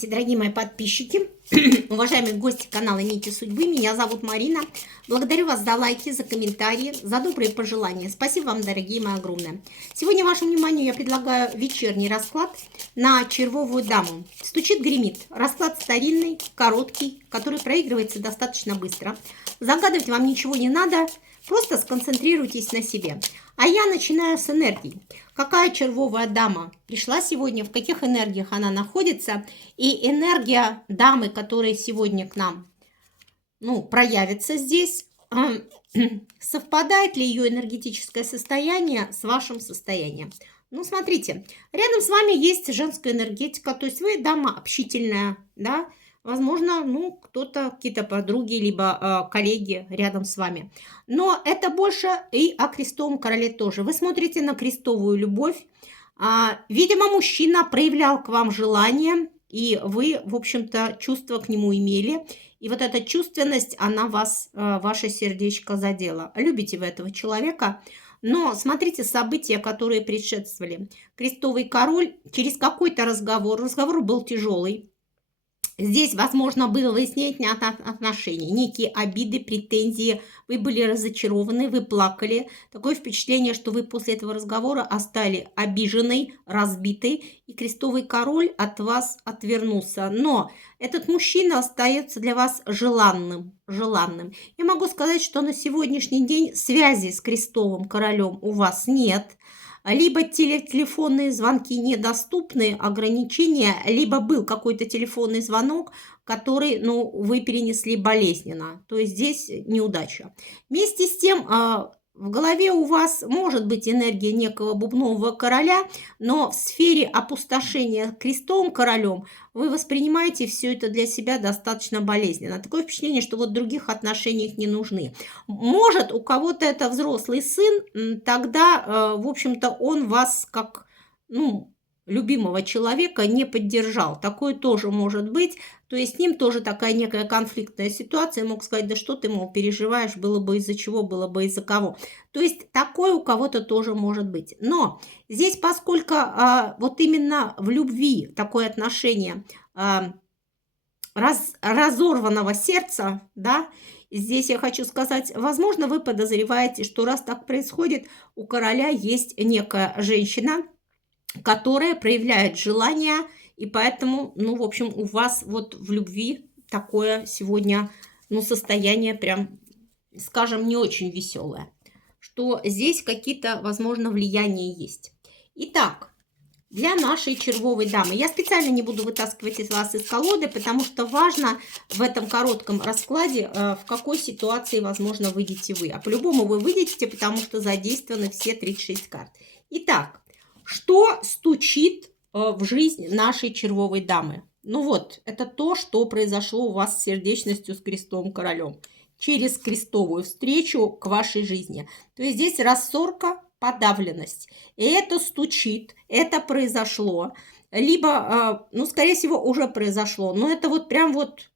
Дорогие мои подписчики, уважаемые гости канала Нити Судьбы, меня зовут Марина. Благодарю вас за лайки, за комментарии, за добрые пожелания. Спасибо вам, дорогие мои, огромное. Сегодня вашему вниманию я предлагаю вечерний расклад на червовую даму. Стучит, гремит. Расклад старинный, короткий, который проигрывается достаточно быстро. Загадывать вам ничего не надо, просто сконцентрируйтесь на себе. А я начинаю с энергии. Какая червовая дама пришла сегодня, в каких энергиях она находится, и энергия дамы, которая сегодня к нам проявится здесь, совпадает ли ее энергетическое состояние с вашим состоянием. Смотрите, рядом с вами есть женская энергетика, то есть вы дама общительная, да, возможно, кто-то, какие-то подруги, либо коллеги рядом с вами. Но это больше и о крестовом короле тоже. Вы смотрите на крестовую любовь. Видимо, мужчина проявлял к вам желание, и вы, в общем-то, чувства к нему имели. И вот эта чувственность, она вас, ваше сердечко задела. Любите вы этого человека. Но смотрите события, которые предшествовали. Крестовый король через какой-то разговор был тяжелый. Здесь, возможно, было выяснение отношений, некие обиды, претензии, вы были разочарованы, вы плакали. Такое впечатление, что вы после этого разговора остались обиженной, разбитой, и крестовый король от вас отвернулся. Но этот мужчина остается для вас желанным. Я могу сказать, что на сегодняшний день связи с крестовым королем у вас нет. Либо телефонные звонки недоступны, ограничения, либо был какой-то телефонный звонок, который, вы перенесли болезненно. То есть здесь неудача. Вместе с тем, в голове у вас может быть энергия некого бубнового короля, но в сфере опустошения крестовым королем вы воспринимаете все это для себя достаточно болезненно. Такое впечатление, что вот других отношениях не нужны. Может, у кого-то это взрослый сын, тогда, в общем-то, он вас как, любимого человека не поддержал. Такое тоже может быть. То есть с ним тоже такая некая конфликтная ситуация. Мог сказать, да что ты, мол, переживаешь, было бы из-за чего, было бы из-за кого. То есть такое у кого-то тоже может быть. Но здесь, поскольку вот именно в любви такое отношение разорванного сердца, да, здесь я хочу сказать, возможно, вы подозреваете, что раз так происходит, у короля есть некая женщина, которая проявляет желание, и поэтому, в общем, у вас вот в любви такое сегодня, состояние прям, скажем, не очень веселое. Что здесь какие-то, возможно, влияния есть. Итак, для нашей червовой дамы. Я специально не буду вытаскивать из вас из колоды, потому что важно в этом коротком раскладе, в какой ситуации, возможно, выйдете вы. А по-любому вы выйдете, потому что задействованы все 36 карт. Итак, что стучит в жизнь нашей червовой дамы? Это то, что произошло у вас с сердечностью, с крестовым королем. Через крестовую встречу к вашей жизни. То есть здесь рассорка, подавленность. И это стучит, это произошло. Либо, скорее всего, уже произошло. Но это вот прям вот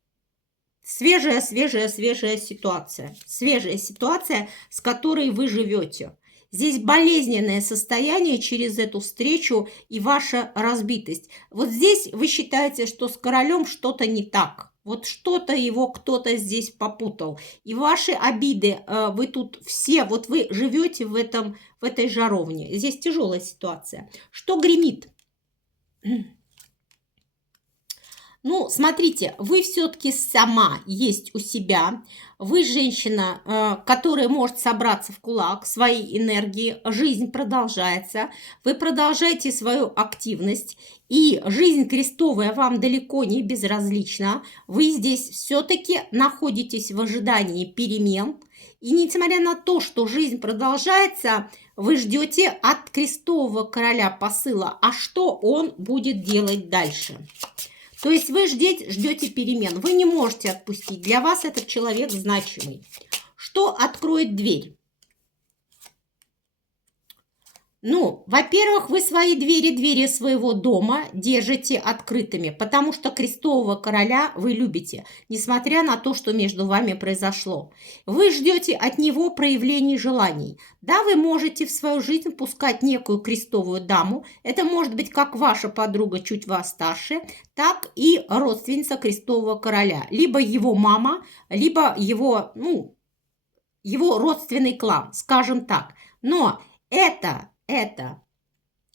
свежая ситуация. Свежая ситуация, с которой вы живете. Здесь болезненное состояние через эту встречу и ваша разбитость. Вот здесь вы считаете, что с королем что-то не так. Вот что-то его кто-то здесь попутал. И ваши обиды, вы тут все, вот вы живете в этой жаровне. Здесь тяжелая ситуация. Что гремит? Смотрите, вы все-таки сама есть у себя. Вы женщина, которая может собраться в кулак, своей энергии. Жизнь продолжается. Вы продолжаете свою активность. И жизнь крестовая вам далеко не безразлична. Вы здесь все-таки находитесь в ожидании перемен. И несмотря на то, что жизнь продолжается, вы ждете от крестового короля посыла. А что он будет делать дальше? То есть вы ждете перемен. Вы не можете отпустить. Для вас этот человек значимый. Что откроет дверь? Ну, во-первых, вы свои двери своего дома держите открытыми, потому что крестового короля вы любите, несмотря на то, что между вами произошло. Вы ждете от него проявлений желаний. Да, вы можете в свою жизнь пускать некую крестовую даму. Это может быть как ваша подруга, чуть вас старше, так и родственница крестового короля. Либо его мама, либо его, ну, его родственный клан, скажем так. Но это,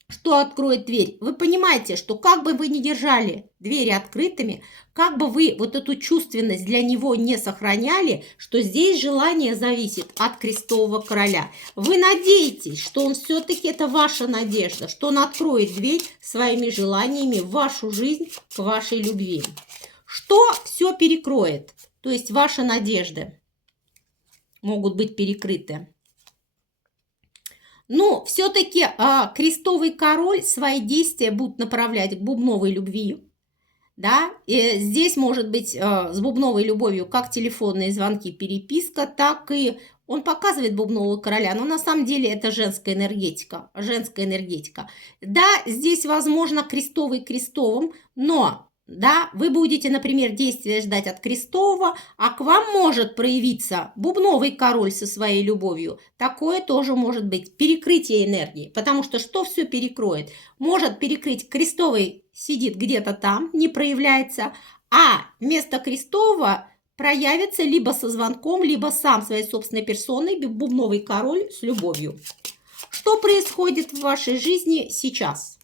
что откроет дверь. Вы понимаете, что как бы вы ни держали двери открытыми, как бы вы вот эту чувственность для него не сохраняли, что здесь желание зависит от крестового короля. Вы надеетесь, что он все-таки, это ваша надежда, что он откроет дверь своими желаниями в вашу жизнь, к вашей любви. Что все перекроет? То есть ваши надежды могут быть перекрыты. Но все-таки крестовый король свои действия будет направлять к бубновой любви. Да? И здесь может быть с бубновой любовью как телефонные звонки, переписка, так и он показывает бубнового короля, но на самом деле это женская энергетика. Женская энергетика. Да, здесь возможно крестовый крестовым, но... Да, вы будете, например, действия ждать от крестового, а к вам может проявиться бубновый король со своей любовью. Такое тоже может быть перекрытие энергии, потому что все перекроет? Может перекрыть крестовый сидит где-то там, не проявляется, а вместо крестового проявится либо со звонком, либо сам своей собственной персоной бубновый король с любовью. Что происходит в вашей жизни сейчас?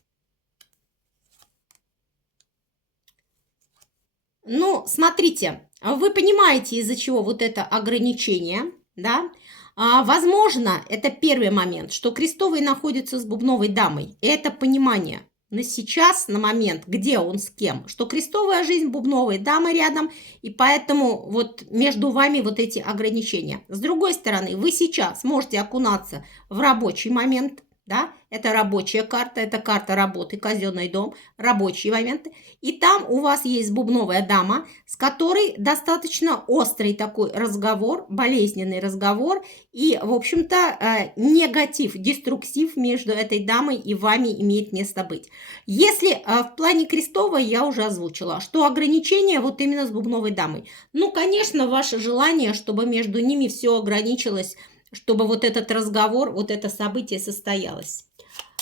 Ну, смотрите, вы понимаете, из-за чего вот это ограничение, да? Возможно, это первый момент, что крестовый находится с бубновой дамой. Это понимание на сейчас, на момент, где он с кем, что крестовая жизнь, бубновой дамы рядом, и поэтому вот между вами вот эти ограничения. С другой стороны, вы сейчас можете окунаться в рабочий момент, да, это рабочая карта, это карта работы, казенный дом, рабочие моменты. И там у вас есть бубновая дама, с которой достаточно острый такой разговор, болезненный разговор и, в общем-то, негатив, деструктив между этой дамой и вами имеет место быть. Если в плане крестовой я уже озвучила, что ограничения вот именно с бубновой дамой. Ну, конечно, ваше желание, чтобы между ними все ограничилось, чтобы вот этот разговор, вот это событие состоялось.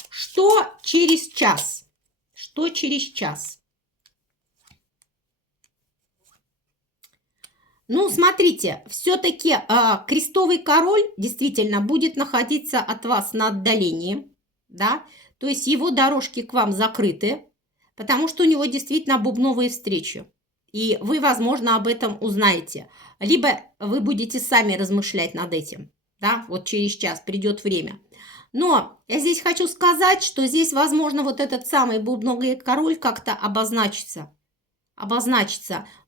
Что через час? Что через час? Ну, смотрите, все-таки крестовый король действительно будет находиться от вас на отдалении, да, то есть его дорожки к вам закрыты, потому что у него действительно бубновые встречи. И вы, возможно, об этом узнаете. Либо вы будете сами размышлять над этим. Да, вот через час придет время. Но я здесь хочу сказать, что здесь, возможно, вот этот самый бубновый король как-то обозначится.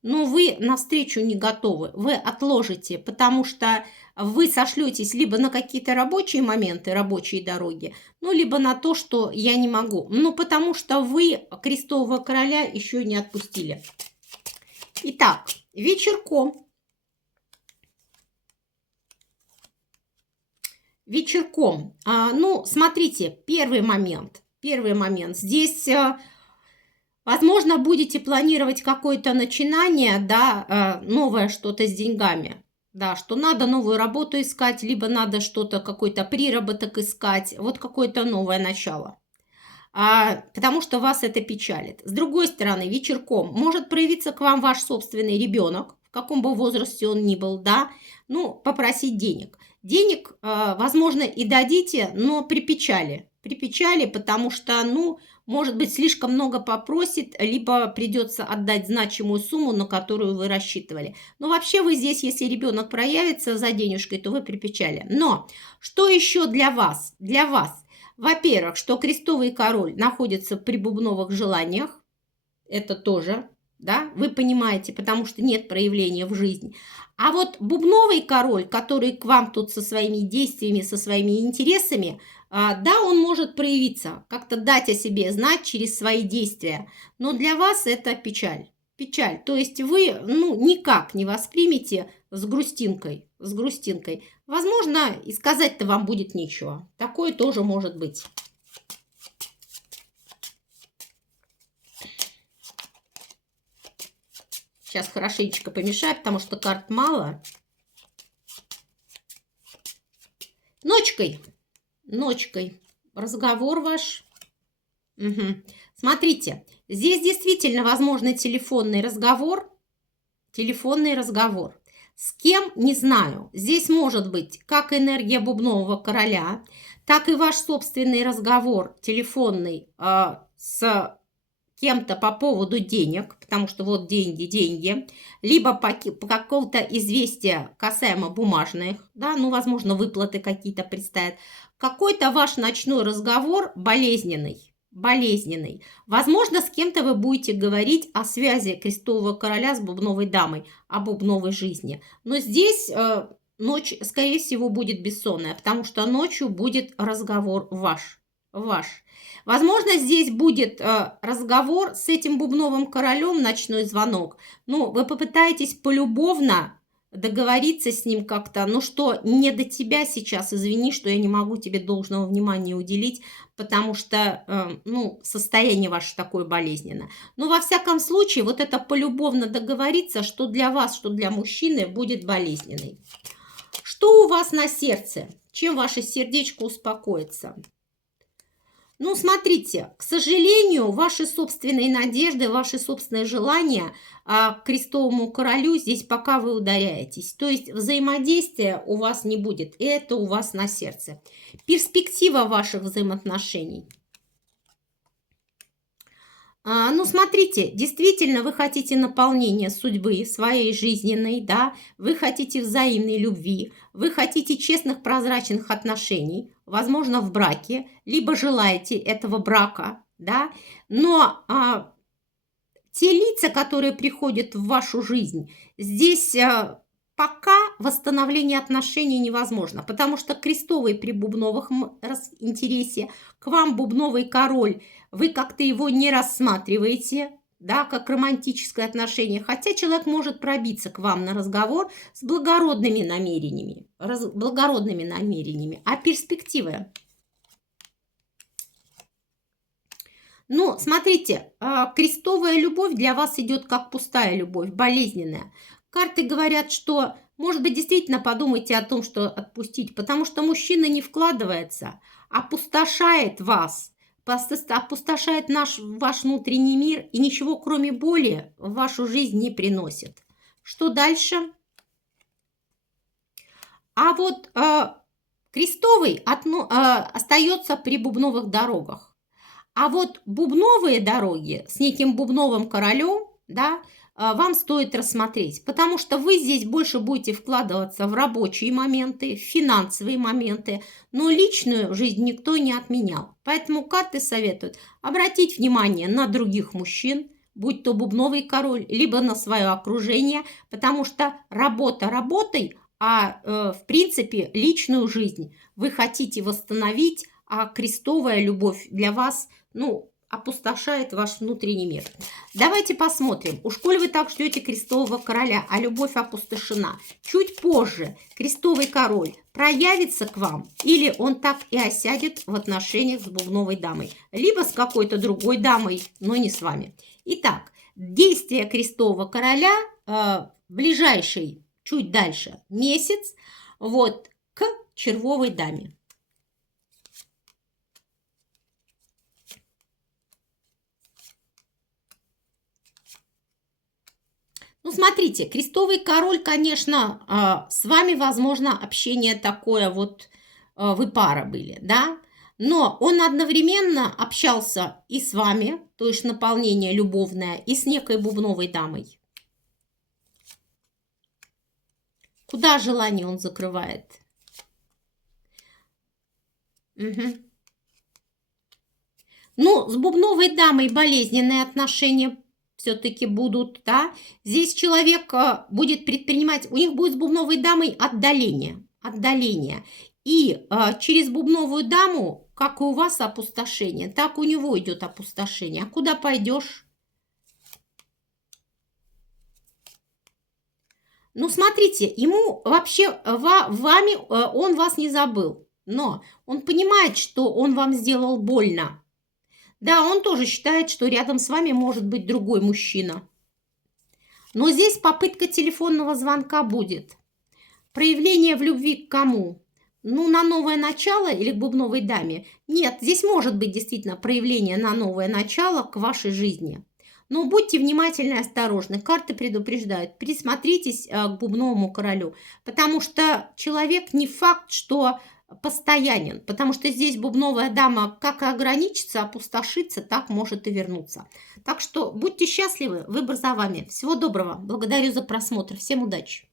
Но вы навстречу не готовы, вы отложите, потому что вы сошлетесь либо на какие-то рабочие моменты, рабочие дороги, ну, либо на то, что я не могу. Ну, потому что вы крестового короля еще не отпустили. Итак, вечерком. Ну, смотрите, первый момент. Здесь, возможно, будете планировать какое-то начинание, да, новое что-то с деньгами. Да, что надо новую работу искать, либо надо что-то, какой-то приработок искать. Вот какое-то новое начало. Потому что вас это печалит. С другой стороны, вечерком может проявиться к вам ваш собственный ребенок, в каком бы возрасте он ни был, да, ну, попросить денег. Денег, возможно, и дадите, но при печали. При печали, потому что, ну, может быть, слишком много попросит, либо придется отдать значимую сумму, на которую вы рассчитывали. Но вообще вы здесь, если ребенок проявится за денежкой, то вы при печали. Но что еще для вас? Для вас. Во-первых, что крестовый король находится при бубновых желаниях. Это тоже, да, вы понимаете, потому что нет проявления в жизни. А вот бубновый король, который к вам тут со своими действиями, со своими интересами, да, он может проявиться, как-то дать о себе знать через свои действия. Но для вас это печаль. Печаль. То есть вы, ну, никак не воспримете с грустинкой. Возможно, и сказать-то вам будет нечего. Такое тоже может быть. Сейчас хорошенечко помешаю, потому что карт мало. Ночкой. Ночкой. Разговор ваш. Угу. Смотрите, здесь действительно возможно телефонный разговор. Телефонный разговор. С кем, не знаю. Здесь может быть как энергия бубнового короля, так и ваш собственный разговор телефонный с кем-то по поводу денег, потому что вот деньги, деньги, либо по какого-то известия касаемо бумажных, да, ну, возможно, выплаты какие-то предстоят. Какой-то ваш ночной разговор болезненный. Болезненный. Возможно, с кем-то вы будете говорить о связи крестового короля с бубновой дамой, о бубновой жизни. Но здесь ночь, скорее всего, будет бессонная, потому что ночью будет разговор ваш. Возможно, здесь будет разговор с этим бубновым королем, ночной звонок. Ну, вы попытаетесь полюбовно договориться с ним как-то, ну что, не до тебя сейчас, извини, что я не могу тебе должного внимания уделить, потому что, ну, состояние ваше такое болезненное. Но во всяком случае, вот это полюбовно договориться, что для вас, что для мужчины, будет болезненной. Что у вас на сердце? Чем ваше сердечко успокоится? Ну, смотрите, к сожалению, ваши собственные надежды, ваши собственные желания к крестовому королю здесь пока вы ударяетесь. То есть взаимодействия у вас не будет, и это у вас на сердце. Перспектива ваших взаимоотношений. Ну, смотрите, действительно, вы хотите наполнения судьбы своей жизненной, да, вы хотите взаимной любви, вы хотите честных, прозрачных отношений, возможно, в браке, либо желаете этого брака, да, но те лица, которые приходят в вашу жизнь, здесь пока восстановление отношений невозможно, потому что крестовый при бубновом интересе, к вам бубновый король, вы как-то его не рассматриваете, да, как романтическое отношение, хотя человек может пробиться к вам на разговор с благородными намерениями, а перспективы? Ну, смотрите, крестовая любовь для вас идет как пустая любовь, болезненная. Карты говорят, что, может быть, действительно подумайте о том, что отпустить, потому что мужчина не вкладывается, опустошает вас, опустошает ваш внутренний мир и ничего, кроме боли, в вашу жизнь не приносит. Что дальше? А вот крестовый остается при бубновых дорогах. А вот бубновые дороги с неким бубновым королем, да, вам стоит рассмотреть, потому что вы здесь больше будете вкладываться в рабочие моменты, в финансовые моменты, но личную жизнь никто не отменял. Поэтому карты советуют обратить внимание на других мужчин, будь то бубновый король, либо на свое окружение, потому что работа работой, в принципе личную жизнь вы хотите восстановить, а крестовая любовь для вас, ну, опустошает ваш внутренний мир. Давайте посмотрим. Уж коль вы так ждете крестового короля, а любовь опустошена, чуть позже крестовый король проявится к вам, или он так и осядет в отношениях с бубновой дамой, либо с какой-то другой дамой, но не с вами. Итак, действие крестового короля ближайший, чуть дальше, месяц, вот, к червовой даме. Ну, смотрите, крестовый король, конечно, с вами, возможно, общение такое вот, вы пара были, да? Но он одновременно общался и с вами, то есть наполнение любовное, и с некой бубновой дамой. Куда желание он закрывает? Угу. Ну, с бубновой дамой болезненные отношения все-таки будут, да. Здесь человек будет предпринимать, у них будет с бубновой дамой отдаление. И через бубновую даму, как и у вас опустошение, так у него идет опустошение. А куда пойдешь? Ну, смотрите, ему вообще, вами, он вас не забыл, но он понимает, что он вам сделал больно. Да, он тоже считает, что рядом с вами может быть другой мужчина. Но здесь попытка телефонного звонка будет. Проявление в любви к кому? Ну, на новое начало или к бубновой даме? Нет, здесь может быть действительно проявление на новое начало к вашей жизни. Но будьте внимательны и осторожны. Карты предупреждают. Присмотритесь к бубновому королю, потому что человек не факт, что постоянен, потому что здесь бубновая дама как и ограничится, опустошится, так может и вернуться. Так что будьте счастливы, выбор за вами. Всего доброго. Благодарю за просмотр. Всем удачи.